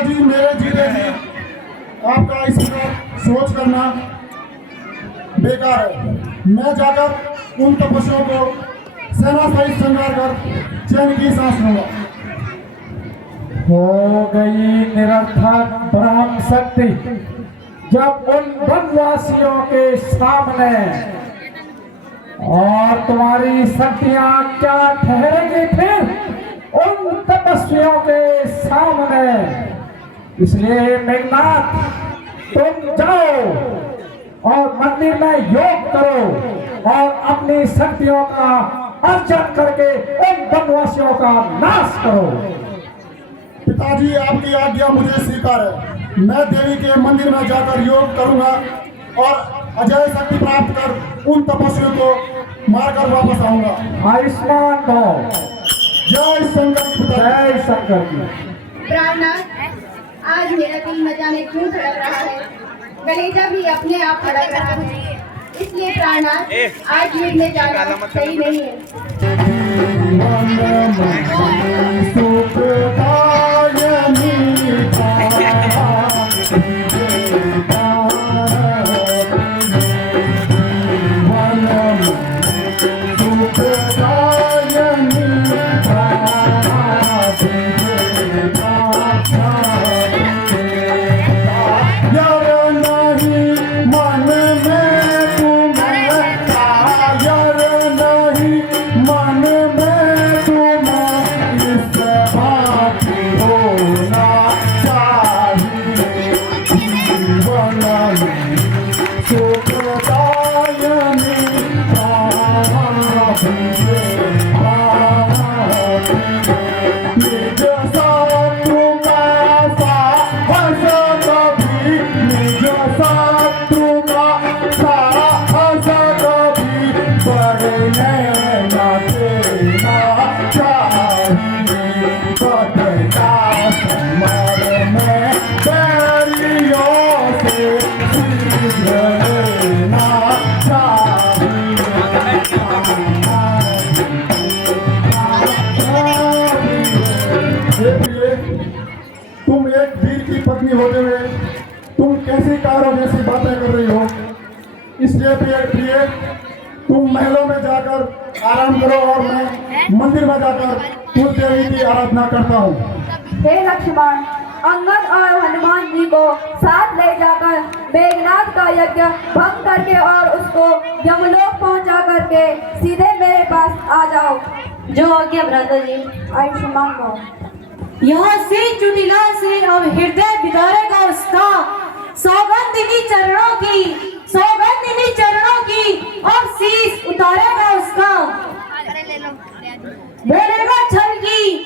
जी मेरे जीते जी आपका इस पर सोच करना बेकार है। मैं जाकर उन तपस्वियों को सेना सहित संहार कर चैन की सांस लूंगा। हो गई निरर्थक ब्रह्म शक्ति जब उन वनवासियों के सामने, और तुम्हारी शक्तियां क्या ठहरेंगी फिर उन तपस्वियों के सामने। इसलिए मेघनाथ तुम जाओ और मंदिर में योग करो और अपनी शक्तियों का अर्जन करके उन वनवासियों का नाश करो। पिताजी आपकी आज्ञा मुझे स्वीकार है। मैं देवी के मंदिर में जाकर योग करूंगा और अजय शक्ति प्राप्त कर उन तपस्वियों को मारकर वापस आऊंगा। आयुष्मान भव। जय शंकर की पिताजी। जय शंकर की। प्राणनाथ, आज मेरा दिल न जाने क्यों धड़क रहा है, कलेजा भी अपने आप धड़क रहा है। इसलिए प्राणनाथ, आज युद्ध में जाना सही नहीं है। तुम एक वीर की पत्नी होते हुए तुम कैसी कारों जैसी बातें कर रही हो। इसलिए प्रिय तुम महलों में जाकर आराम करो और मैं मंदिर में जाकर कुल देवी की आराधना करता हूँ। हे लक्ष्मण, अंगद और हनुमान जी को साथ ले जाकर मेघनाथ का यज्ञ भंग करके और उसको यमलोक पहुंचा करके सीधे मेरे पास आ जाओ। जो आज्ञा भ्राता जी। आयुष्मान भव। यहाँ से जुटिला से अब हृदय बिदारेगा उसका, सौगंधिनी चरणों की और शीश उतारेगा उसका। बोलेगा छल की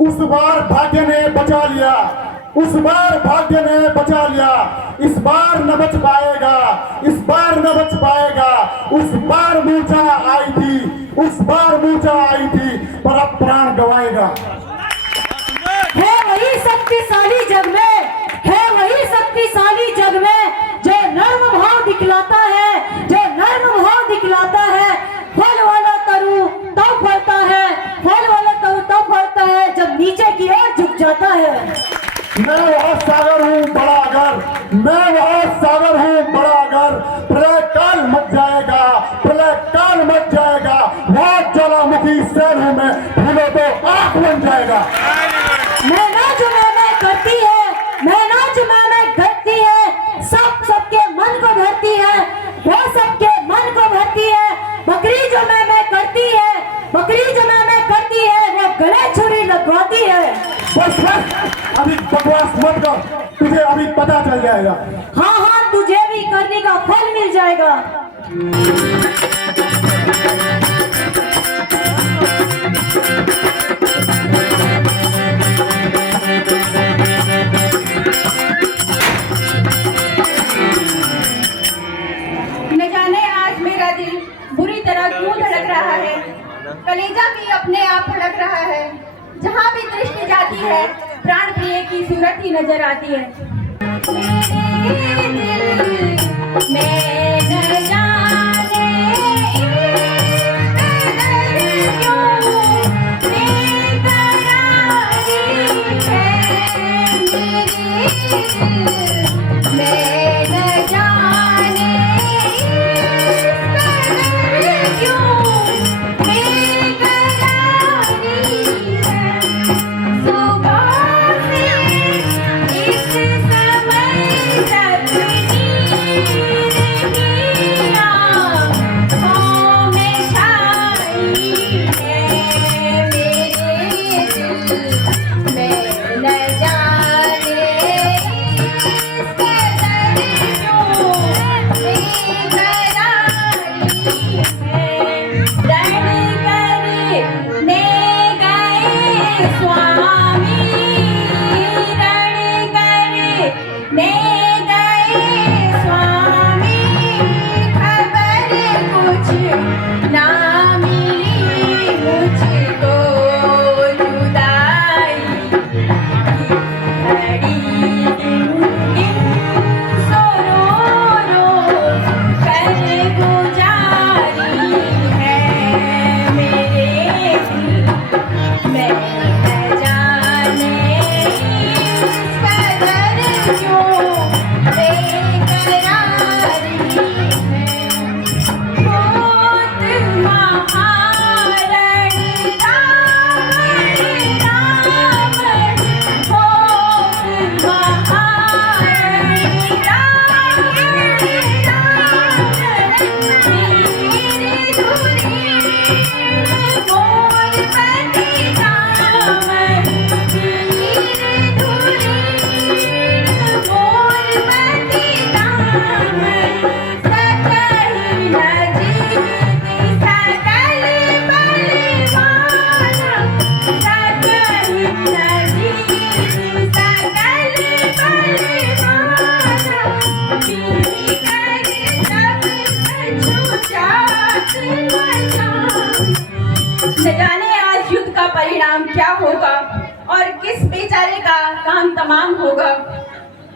उस बार भाग्य ने बचा लिया, उस बार भाग्य ने बचा लिया। इस बार न बच पाएगा, इस बार न बच पाएगा। उस बार मूर्छा आई थी, उस बार मूर्छा आई थी। पर अब प्राण गंवाएगा। है वही शक्तिशाली जग में, है वही शक्तिशाली जग में जो नर्म भाव दिखलाता है, जो नर्म भाव दिखलाता है। फल वाला तरु तब फलता है, फल वाला तरु तब फलता है जब नीचे की ओर झुक जाता है। मैं वह सागर हूँ बड़ा अगर, मैं वह सागर हूँ बड़ा अगर, प्रलय काल मच जाएगा, प्रलय काल मच जाएगा। वह ज्वालामुखी शैल हूँ मैं, भूलो तो आग बन जाएगा। मैना जो मैं करती है, मैना जो मैं करती है, सब सबके मन को भरती है, वो सबके मन को भरती है। बकरी जो मैं करती है, बकरी जो मैं करती है, वो गले छुरी लगवाती है। बस बस अभी बकवास मत कर, तुझे अभी पता चल जाएगा। हाँ हाँ, तुझे भी करने का फल मिल जाएगा। न जाने आज मेरा दिल बुरी तरह क्यों धड़क रहा है, कलेजा भी अपने आप भड़क रहा है। जहाँ भी दृष्टि जाती है प्राण प्रिय की सूरत ही नजर आती है। मैं न जाने क्यों बेकरारी है मेरी, मैं न जाने क्यों बेकरारी है। सुबह से इस समय तक नींद की आँखों में छाई है मेरे दिल, मैं न जाने इस कदर क्यों बेकरारी है। रण करने गए स्वामी, रण करने गए स्वामी, खबर कुछ ना मिली मुझको जुदाई घड़ी। दिन सो रो कर गुजारी है मेरे दिल, मैं न जाने इस कदर क्यों बेकरारी है। होत महारण रावण रावण, होत महारण रावण रावण, वीर धुरीण मोर पति दामन, वीर धुरीण मोर पति दामन। सकहि न जीति सकल बलवान, सकहि न जीति सकल बलवान, भीतर सब कछु जात मचान। न जाने आज युद्ध का परिणाम क्या होगा और किस बेचारे का काम तमाम होगा।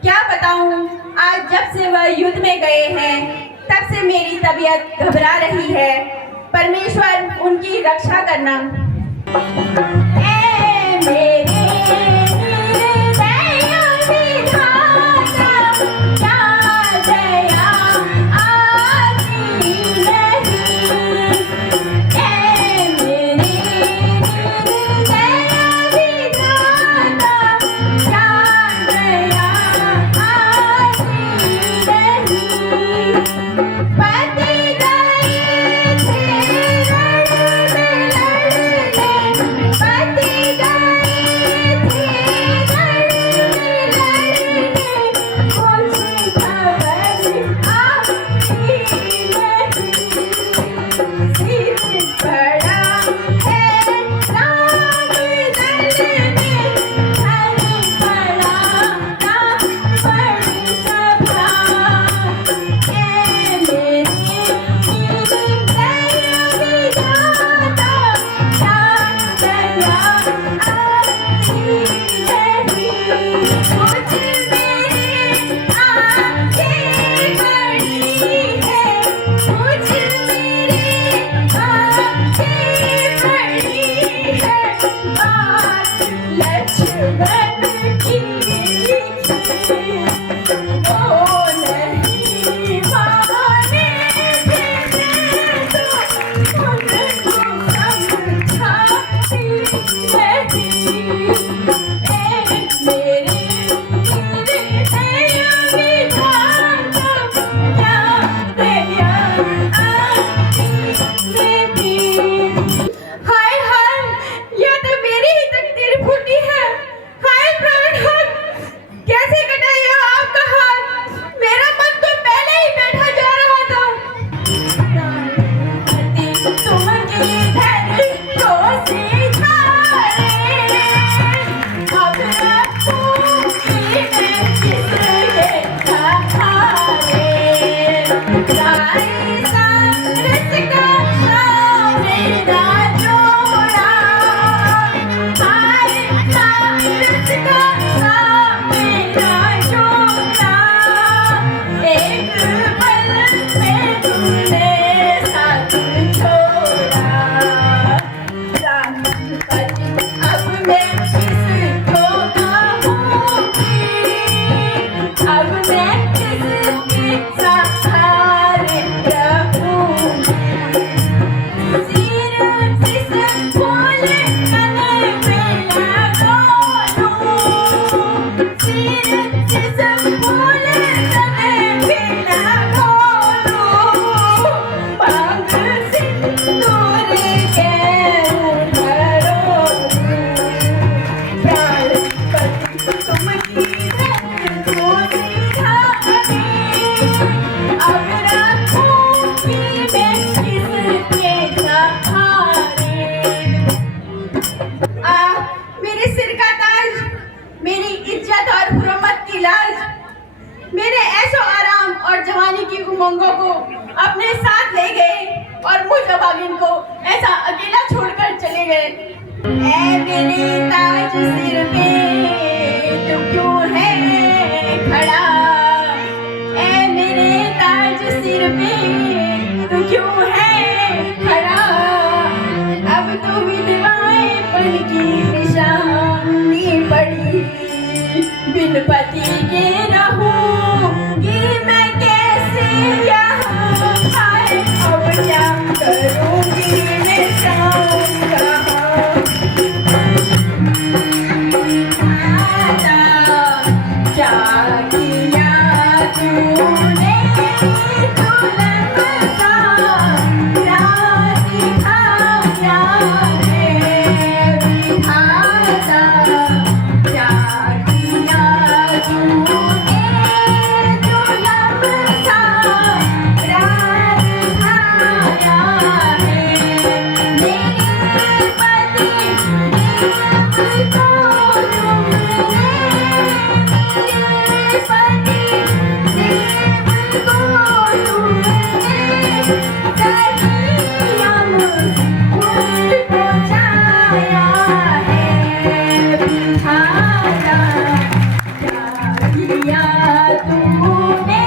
क्या बताऊं, आज जब से वह युद्ध में गए हैं तब से मेरी तबीयत घबरा रही है। परमेश्वर उनकी रक्षा करना। ऐ मेरे निर्दय विधाता, क्या दया आती नहीं। ऐ मेरे निर्दय विधाता, क्या दया आती नहीं। पति गए थे रण में लड़ने, पति गए मेरे ऐशो आराम और जवानी की उमंगों को अपने साथ ले गए और मुझ अभागिन को ऐसा अकेला छोड़कर चले गए। ऐ मेरे ताज सिर पे तू क्यों है खड़ा, ऐ मेरे ताज सिर पे तू क्यों है खड़ा, अब तो विधवाएं पन की निशानी पड़ी, बिन पति के रहूंगी मैं कैसे यहाँ, हाय अब क्या करूंगी मैं जाऊं कहाँ। क्या किया तूने दुल्हन सा रात दिखाया है विधाता, क्या किया तूने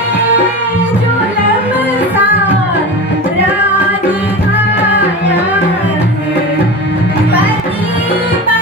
दुल्हन सा रात दिखाया है, मेरे पति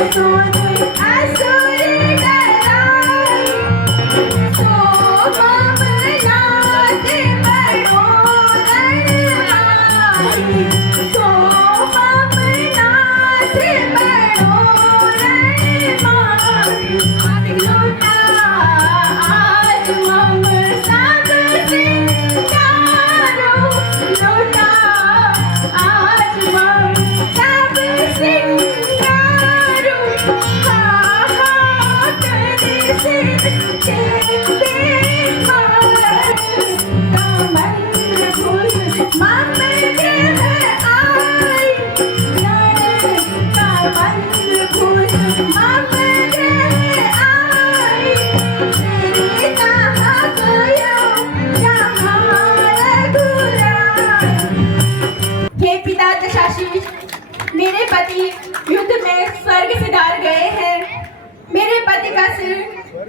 मुझको मेरे पति युद्ध में स्वर्ग सिधार गए हैं। मेरे पति का सिर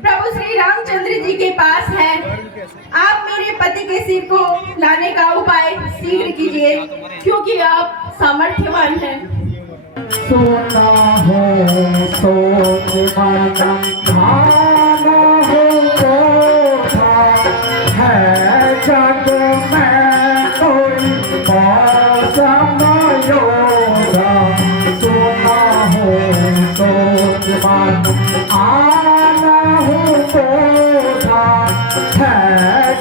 प्रभु श्री रामचंद्र जी के पास है। आप मेरे पति के सिर को लाने का उपाय शीघ्र कीजिए, क्योंकि आप सामर्थ्यवान हैं। सोना हो सोच मनम भाना हो कोठा, है जग में कोई मौसम योगा। सोना हो सोच मनम आना हो कोठा, है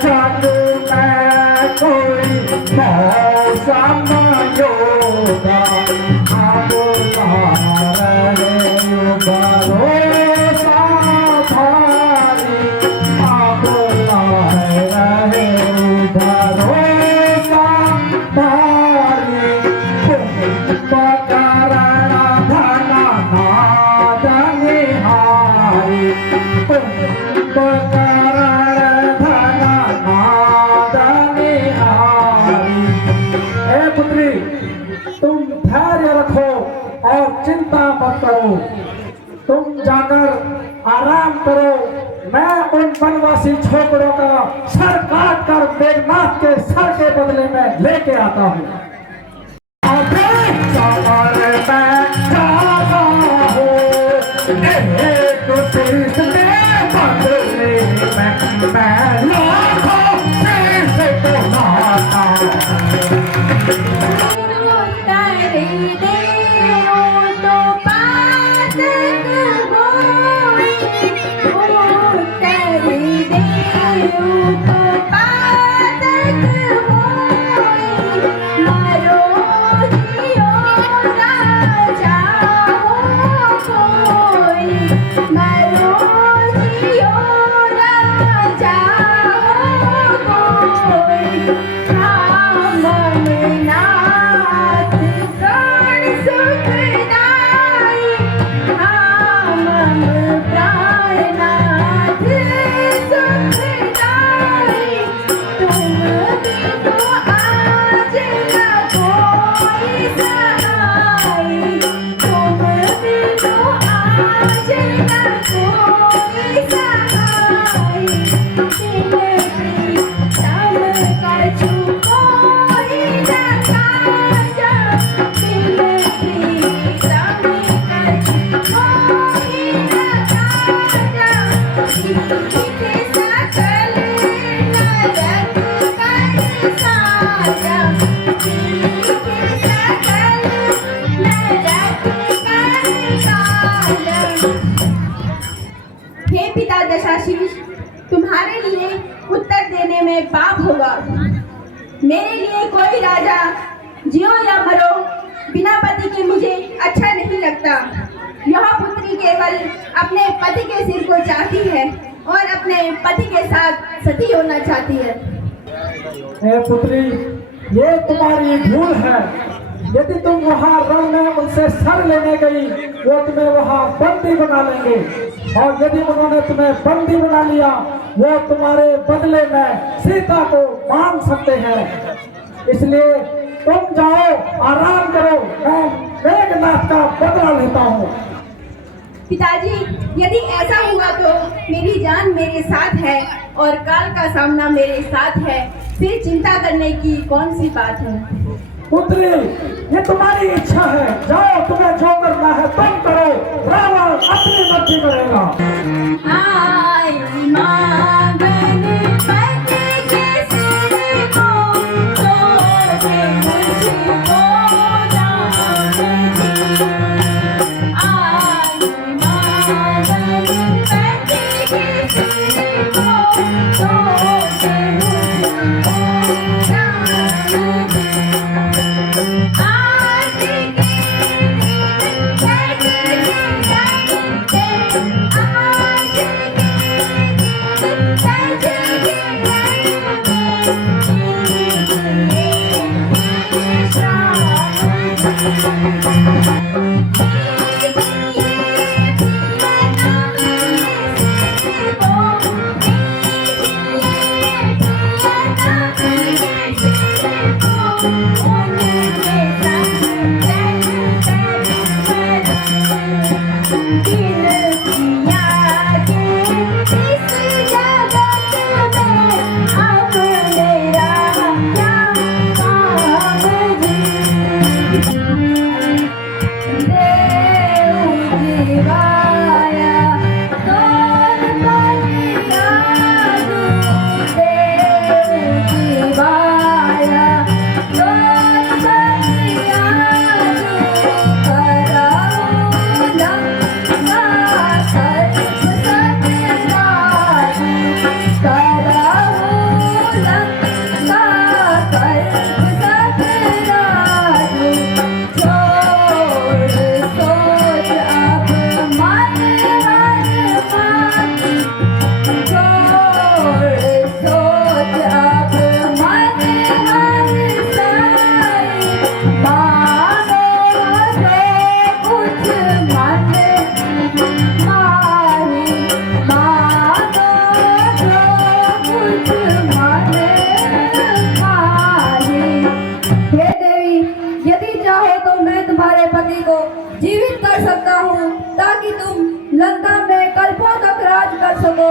जग में कोई मौसम योगा। Bakaran तुम जाकर आराम करो, मैं उन वनवासी छोकरों का सर काट कर मेघनाथ के सर के बदले में लेके आता हूँ। हे पिता दशाशीष, तुम्हारे लिए उत्तर देने में पाप होगा। मेरे लिए कोई राजा जियो या मरो, बिना पति के मुझे अच्छा नहीं लगता। यह पुत्री केवल अपने पति के सिर को चाहती है और अपने पति के साथ सती होना चाहती है। हे पुत्री, ये तुम्हारी भूल है। यदि तुम वहाँ रण में उनसे सर लेने गई, वो तुम्हें वहाँ बंदी बना लेंगे, और यदि उन्होंने तुम्हें बंदी बना लिया, वो तुम्हारे बदले में सीता को मांग सकते हैं। इसलिए तुम जाओ, आराम करो, मैं मेघनाथ का बदला लेता हूँ। पिताजी, यदि ऐसा हुआ तो मेरी जान मेरे साथ है और काल का सामना मेरे साथ है, फिर चिंता करने की कौन सी बात है। पुत्री, ये तुम्हारी इच्छा है, जाओ, तुम्हें जो करना है तुम करो, रावण अपनी मर्जी करेगा। आई मांगन पति के सिर को, तोड़े मुझको जाने दे। आई मांगन पति के सिर को, तोड़े मुझको जाने दे। आज के दिन लंका में कल्पों तक राज कर सको।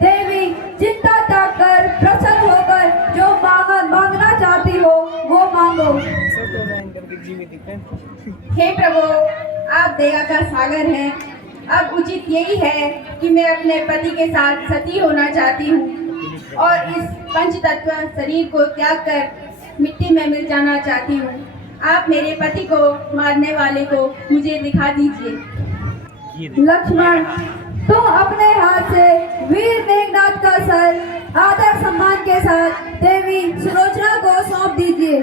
देवी चिंता त्याग कर प्रसन्न होकर जो मांगना चाहती हो वो मांगो। हे प्रभु, आप दया का सागर हैं। अब उचित यही है कि मैं अपने पति के साथ सती होना चाहती हूँ और इस पंचतत्व शरीर को त्याग कर मिट्टी में मिल जाना चाहती हूँ। आप मेरे पति को मारने वाले को मुझे दिखा दीजिए। लक्ष्मण, तुम अपने हाथ से वीर मेघनाथ का सर आदर सम्मान के साथ देवी सुलोचना को सौंप दीजिए।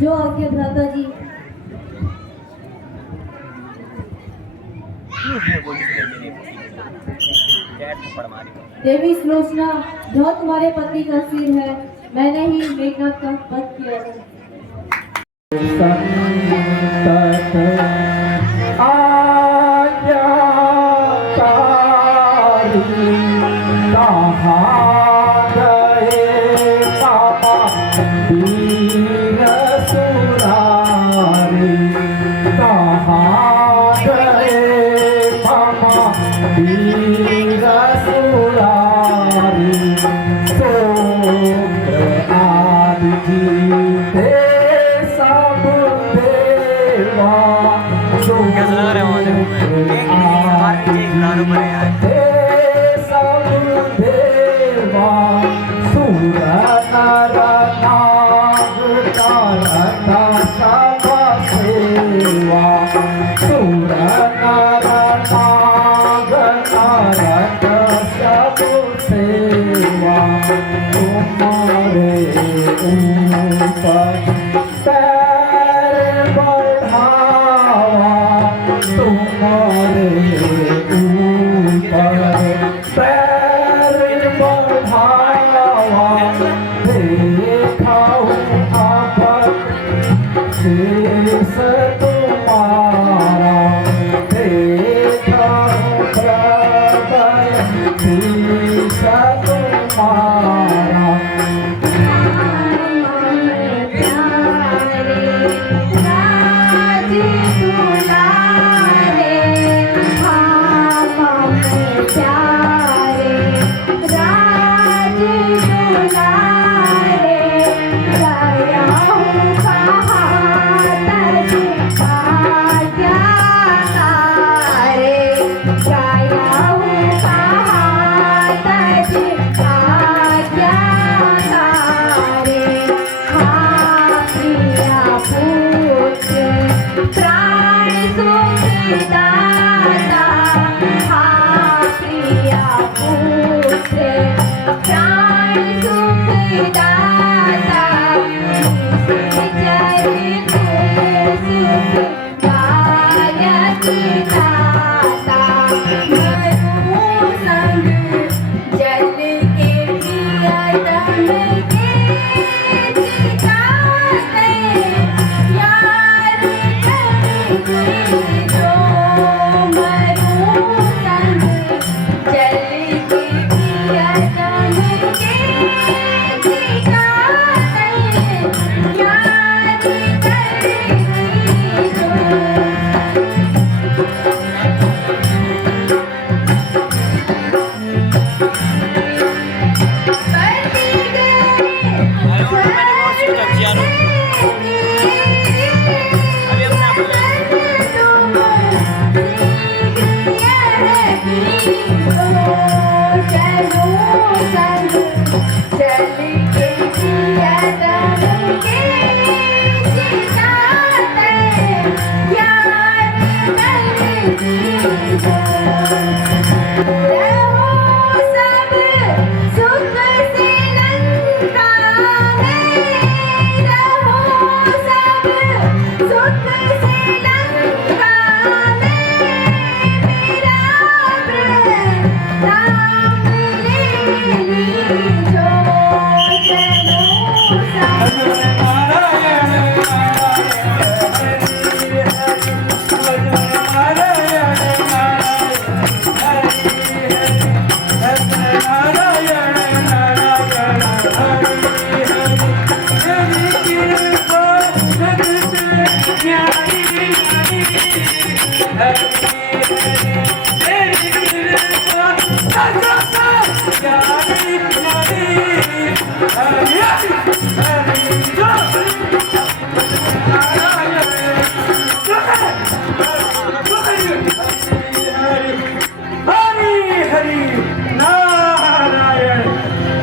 जो आपके भ्राता जी। देवी सुलोचना, जो तुम्हारे पति का सिर है, मैंने ही मेघनाथ का वध किया है। संतत आज्ञाकारी कहाँ गए बाबा वीर सुरारी, कहाँ गए बाबा वीर सुरारी। सोम्र आदि जीते सब देवा, कैसा लग रहा है वहाँ से? सब देवा, सुर नर नाग करता सब सेवा, सुर नर नाग करता सब सेवा। तुम्हारे ऊपर पैर बढ़ावा, तुम्हारे ऊपर पैर बढ़ावा। देखा आप शेष तुम्हारा, देखा प्रबल शेष तुम्हारा।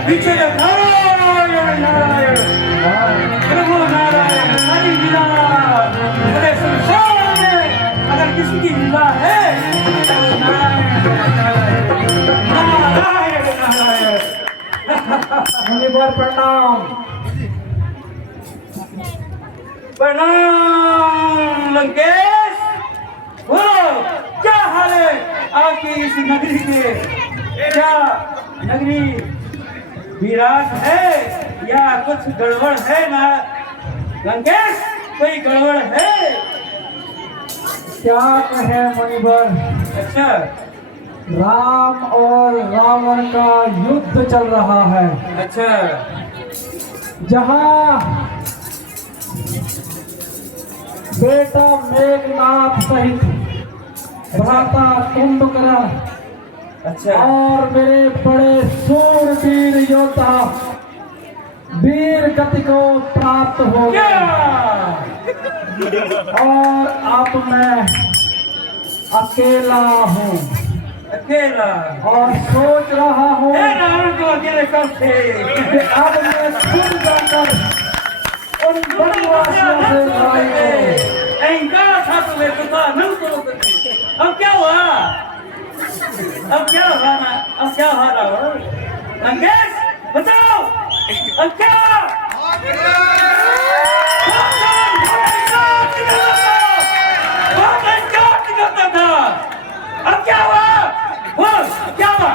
पीछे से नारायण नारायण प्रभु नारायण हरि निराला अरे संसार में अगर किसी की निंदा है तो नारायण नारायण नारायण मुनिवर प्रणाम। प्रणाम लंकेश। बोलो क्या हाल है आपकी इस नगरी के? क्या नगरी विराट है या कुछ गड़बड़ है ना लंकेश? कोई गड़बड़ है? क्या कहे मुनिवर, अच्छा राम और रावण का युद्ध चल रहा है। अच्छा जहाँ बेटा मेघनाथ सहित भ्राता कुंभकर्ण अच्छा और मेरे बड़े सूरवीर योद्धा वीर गति को प्राप्त हो क्या? गए और अब मैं अकेला हूँ अकेला और सोच रहा हूँ हे रावण को अकेले कब थे? कि अब मैं खुद जाकर उन वनवासियों से लड़ाई करूं। अहंकार था तुम्हें पता नहीं करो करके। अब क्या हुआ? अब क्या हुआ ना? अब क्या हुआ रावण? लंकेश बताओ अब क्या? अब क्या हुआ? बोल क्या हुआ?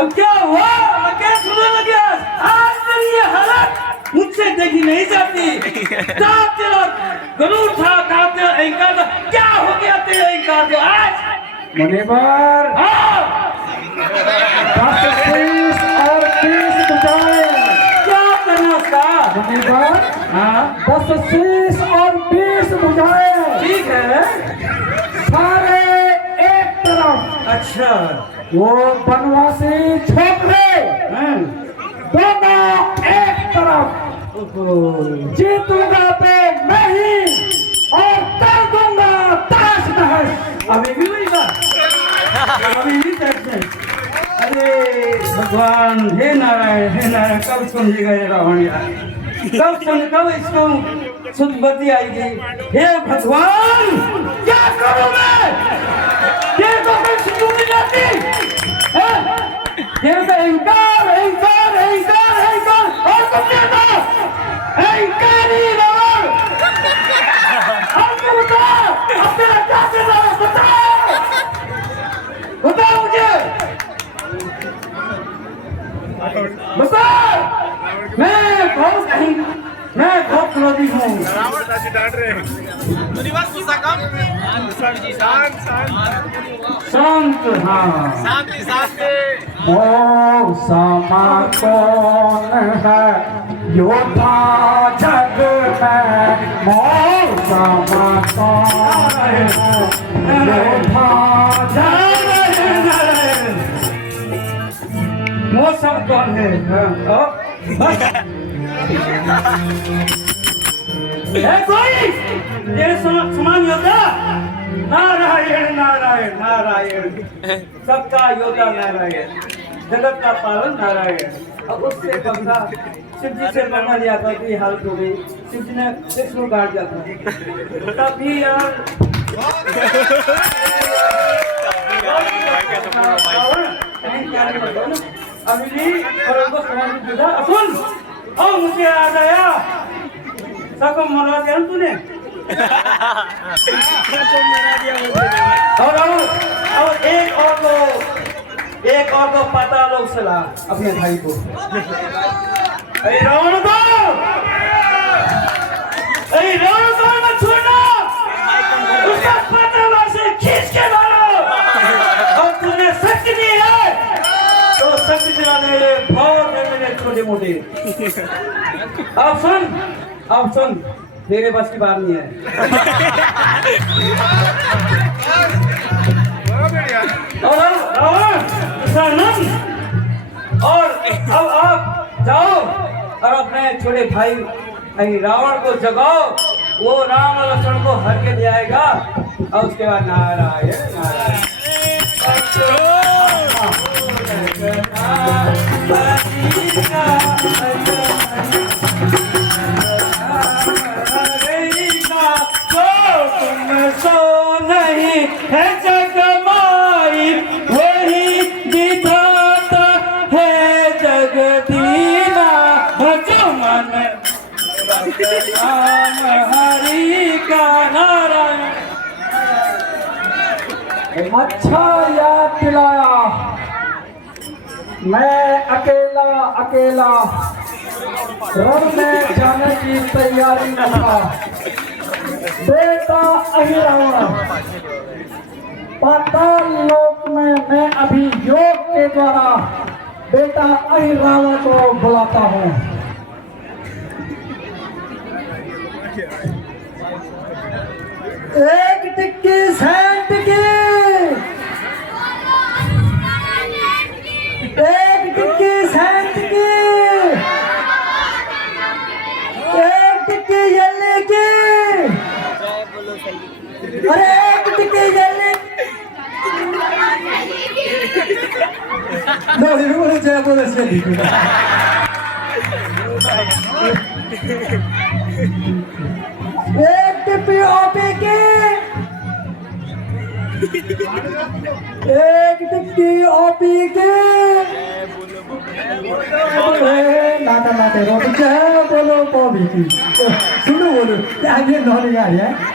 अब क्या हुआ? लंकेश सुनने लगे आज मेरी ये हालत मुझसे देखी नहीं जाती। तेरा गरुड़ था, तेरा अहंकार था, क्या हो गया तेरे अहंकार को आज? मुनिवर हाँ 10 और 20 बुझाए। क्या करना उसका? मुनिवर हाँ 10 शीश और 20 बुझाए, ठीक है। सारे एक तरफ, अच्छा वो बनवासी छोकरे दोनों एक तरफ। जीतूंगा तो मैं ही और कर दूंगा ताश नहस। अभी भी वही बात, अभी भी कैसे? अरे भगवान हे नारायण कब समझेगा ये रावण यार? कब इसको सुधबुद्धि आएगी? हे भगवान क्या करूं मैं? ये तो कोई सुधू नहीं जाती। ये तो अहंकार अहंकार अहंकार अहंकार और कुछ नहीं था। अहंकारी रावण। अब तो बताओ अब तेरा क्या करना है? बताओ मुझे बताओ। मैं बहुत क्रोधी हूँ। शांत हाँ मौसमा कौन है योद्धा जग में? मौसमा कौन है योद्धा जग में? मौसम कौन है? कोई तेरे समान योद्धा? नारायण नारायण नारायण सबका योद्धा नारायण, जगत का पालन नारायण। अब उससे बंदा शिव जी से मना लिया था कि हालत हो गई। शिव जी ने 100 गाड़ दिया था तभी यार अभी और उनको समाज दिया। सुन और मुझे याद आया सबको मरा दिया ना तूने। और एक और को पता लो सला अपने भाई को। अरे रावण को मत छोड़ना, उसका पता लो से खींच के मारो। और तूने शक्ति दी है तो शक्ति चलाने ले बहुत है मेरे छोटे मोटे। अब सुन तेरे बस की बात नहीं है। और और अब आप जाओ और अपने छोटे भाई रावण को जगाओ। वो राम और लक्ष्मण को हर के ले आएगा और उसके बाद नारायण नारायण। सो नहीं है जग माई वही विधाता है जगदीना भजो मन राम हरि का नारायण। अच्छा याद दिलाया, मैं अकेला अकेला रण में जाने की तैयारी में था। बेटा अहिरावण पाताल लोक में मैं अभी योग के द्वारा बेटा अहिरावण को बुलाता हूँ। एक टिक्की सेंट की, एक टिक्की सेंट की, एक टिक्की जल्दी की, अरे एक टिक्की जल्दी। बोलो जय बोलो जल्दी। एक टिप्पी ओपी की, एक टिक्की ओपी की, नाता नाते रोटी जय बोलो पॉपी की। सुनो बोलो आगे नॉन आ रहा है।